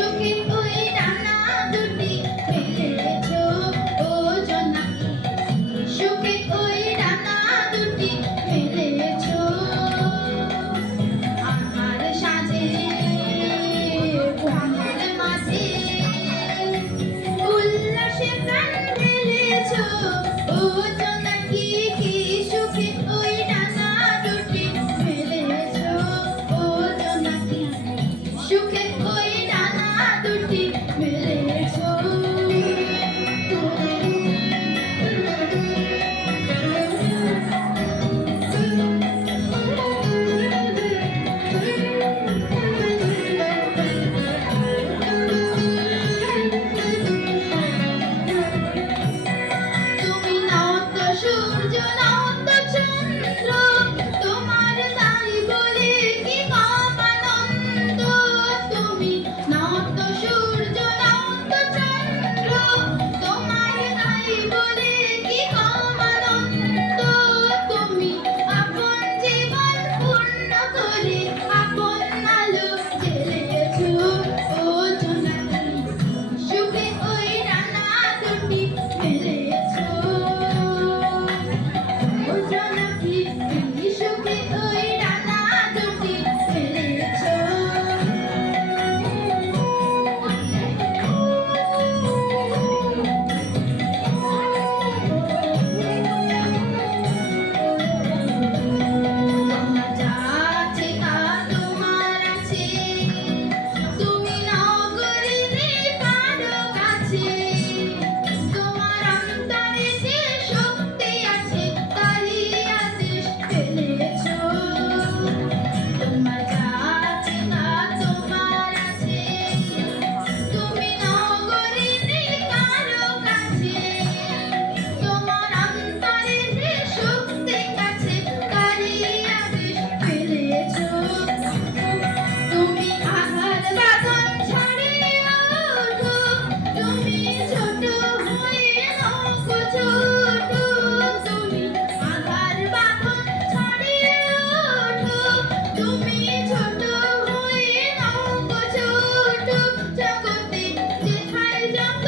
সুখে ওই ডানা দুটি মেলেছো ও জোনাকি সুখে ওই ডানা দুটি মেলেছো আমার সাজে ঘুমের মাঝে উল্লাসে প্রাণ ঢেলেছো ও জোনাকি কি সুখে ওই ডানা দুটি মেলেছো ও জোনাকি সুখে ওই ডানা দুটি মেলেছো তুমি নত সূর্য নত চন্দ্র তোমার তাই বলে কি কম আনন্দ তুমি নত সূর্য নত চন্দ্র তোমার তাই বলে কি কম আনন্দ তুমি আপন জীবন পূর্ণ করে আপন আলো জ্বেলেছো ও জোনাকি সুখে ওই ডানা দুটি মেলেছো ও জোনাকি সুখে ওই ডানা দুটি মেলেছো তোমার যা আছে তা তোমার আছে তুমি নগরীতে কারো কাছে তোমার অন্তরে যে শক্তি আছে তারই আদেশ ফেলেছো তোমার যা আছে তা তোমার আছে তুমি নগরীতে কারো কাছে তোমার অন্তরে যে শক্তি আছে তারই আদেশ ফেলেছো তুমি আঘাত বাঁধন ছাড়িয়ে ওঠো তুমি ছোট হয়ে নৌকো ছোট তুমি আঘাত বাঁধন ছাড়িয়ে ওঠো তুমি ছোট হয়ে নৌকো ছোট জগতে যেথায় যত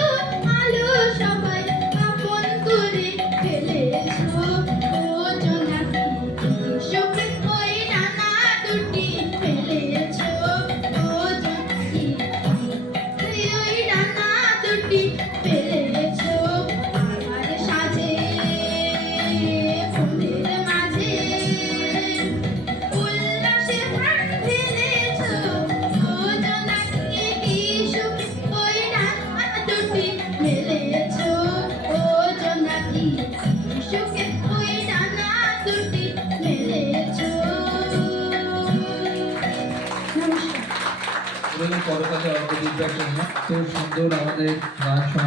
আলো সবাই আপন করে ফেলেছো ও জোনাকি সুখে ওই ডানা দুটি মেলেছো ও জোনাকি ওই ডানা দুটি মেলেছো আমার সাজে ফুলের মাঝে উল্লাসে প্রাণ ঢেলেছো ও জোনাকি কি সুখে ওই ডানা দুটি মেলেছো ও জোনাকি সুখে ওই ডানা দুটি মেলেছো নমস্কার। পরকালে অর্থ দিব্যার জন্য খুব সুন্দর আমাদের গান শোনা